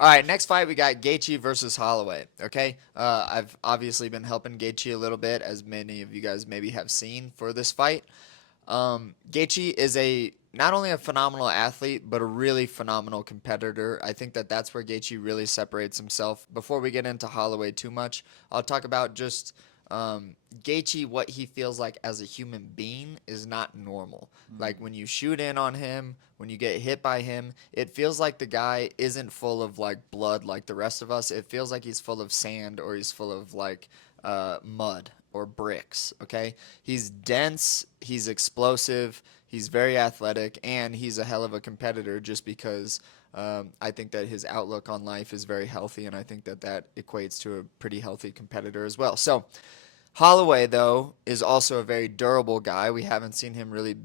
All right, next fight we got Gaethje versus Holloway. Okay, I've obviously been helping Gaethje a little bit, as many of you guys maybe have seen for this fight. Gaethje is a not only a phenomenal athlete, but a really phenomenal competitor. I think that that's where Gaethje really separates himself. Before we get into Holloway too much, I'll talk about just Gaethje. What he feels like as a human being is not normal. Like when you shoot in on him, when you get hit by him, it feels like the guy isn't full of like blood like the rest of us. It feels like he's full of sand or he's full of like mud or bricks. Okay, he's dense, he's explosive, he's very athletic, and he's a hell of a competitor. Just because I think that his outlook on life is very healthy, and I think that that equates to a pretty healthy competitor as well. So Holloway, though, is also a very durable guy. We haven't seen him really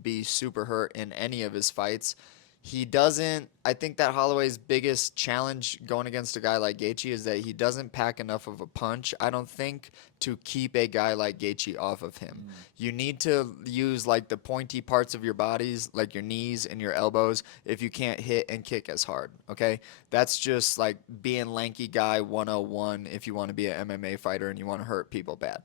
be super hurt in any of his fights. He doesn't. I think that Holloway's biggest challenge going against a guy like Gaethje is that he doesn't pack enough of a punch, I don't think, to keep a guy like Gaethje off of him. You need to use like the pointy parts of your bodies, like your knees and your elbows, if you can't hit and kick as hard. Okay? That's just like being lanky guy 101 if you want to be an MMA fighter and you want to hurt people bad.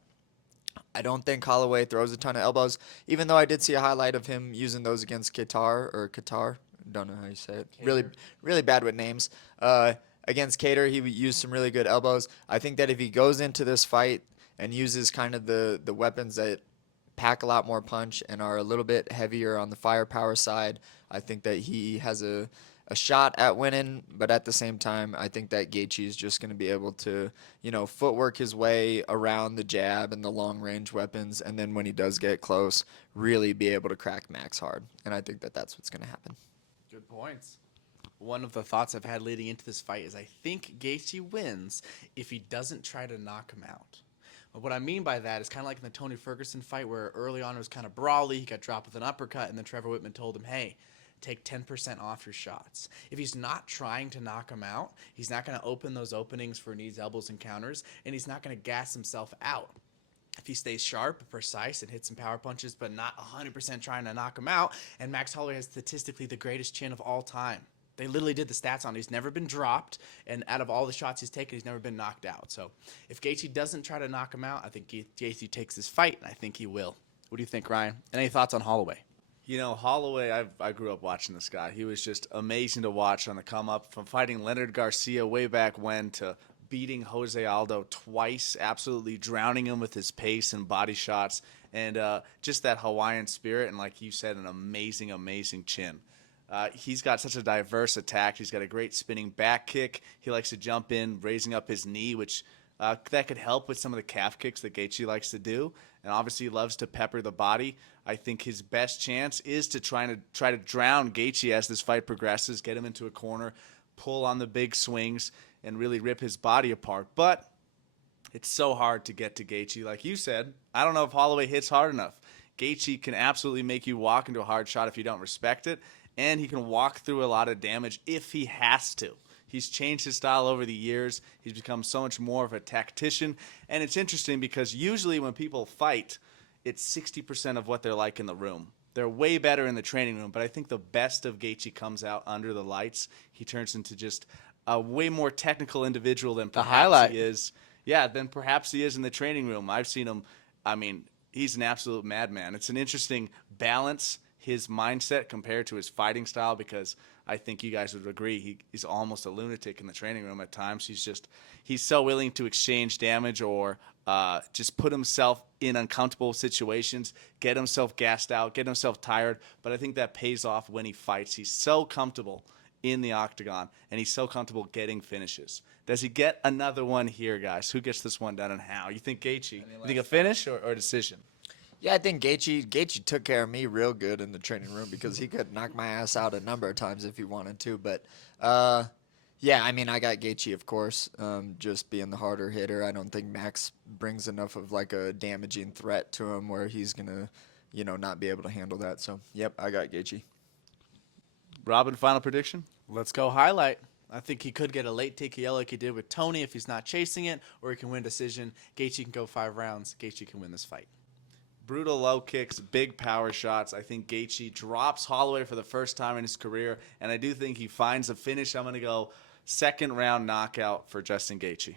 I don't think Holloway throws a ton of elbows, even though I did see a highlight of him using those against Qatar. Don't know how you say it. Really, Cater. really bad with names. Against Cater, he used some really good elbows. I think that if he goes into this fight and uses kind of the weapons that pack a lot more punch and are a little bit heavier on the firepower side, I think that he has a shot at winning, but at the same time, I think that Gaethje is just going to be able to, footwork his way around the jab and the long range weapons, and then when he does get close, really be able to crack Max hard. And I think that that's what's going to happen. Good points. One of the thoughts I've had leading into this fight is I think Gaethje wins if he doesn't try to knock him out. But what I mean by that is kind of like in the Tony Ferguson fight where early on it was kind of brawly. He got dropped with an uppercut, and then Trevor Whitman told him, hey, take 10% off your shots. If he's not trying to knock him out, he's not going to open those openings for knees, elbows, and counters, and he's not going to gas himself out. If he stays sharp, precise, and hits some power punches, but not 100% trying to knock him out, and Max Holloway has statistically the greatest chin of all time. They literally did the stats on it. He's never been dropped, and out of all the shots he's taken, he's never been knocked out. So if Gaethje doesn't try to knock him out, I think Gaethje takes this fight, and I think he will. What do you think, Ryan? And any thoughts on Holloway? Holloway, I grew up watching this guy. He was just amazing to watch on the come up from fighting Leonard Garcia way back when to beating Jose Aldo twice, absolutely drowning him with his pace and body shots, and just that Hawaiian spirit, and like you said, an amazing, amazing chin. He's got such a diverse attack. He's got a great spinning back kick. He likes to jump in, raising up his knee, which that could help with some of the calf kicks that Gaethje likes to do. And obviously, he loves to pepper the body. I think his best chance is to try to drown Gaethje as this fight progresses, get him into a corner, pull on the big swings, and really rip his body apart. But it's so hard to get to Gaethje. Like you said, I don't know if Holloway hits hard enough. Gaethje can absolutely make you walk into a hard shot if you don't respect it, and he can walk through a lot of damage if he has to. He's changed his style over the years. He's become so much more of a tactician. And it's interesting because usually when people fight, it's 60% of what they're like in the room. They're way better in the training room, but I think the best of Gaethje comes out under the lights. He turns into just a way more technical individual than The perhaps highlight. he is. Yeah, than perhaps he is in the training room. I've seen him. I mean, he's an absolute madman. It's an interesting balance, his mindset compared to his fighting style, because I think you guys would agree he's almost a lunatic in the training room at times. He's so willing to exchange damage or just put himself in uncomfortable situations, get himself gassed out, get himself tired. But I think that pays off when he fights. He's so comfortable in the octagon, and he's so comfortable getting finishes. Does he get another one here, guys? Who gets this one done and how? You think Gaethje? You think a finish or a decision? Yeah, I think Gaethje took care of me real good in the training room because he could knock my ass out a number of times if he wanted to. But yeah, I mean, I got Gaethje, of course, just being the harder hitter. I don't think Max brings enough of like a damaging threat to him where he's gonna, not be able to handle that. So, yep, I got Gaethje. Robin, final prediction? Let's go highlight. I think he could get a late TKO like he did with Tony if he's not chasing it, or he can win decision. Gaethje can go 5 rounds. Gaethje can win this fight. Brutal low kicks, big power shots. I think Gaethje drops Holloway for the first time in his career, and I do think he finds a finish. I'm going to go second round knockout for Justin Gaethje.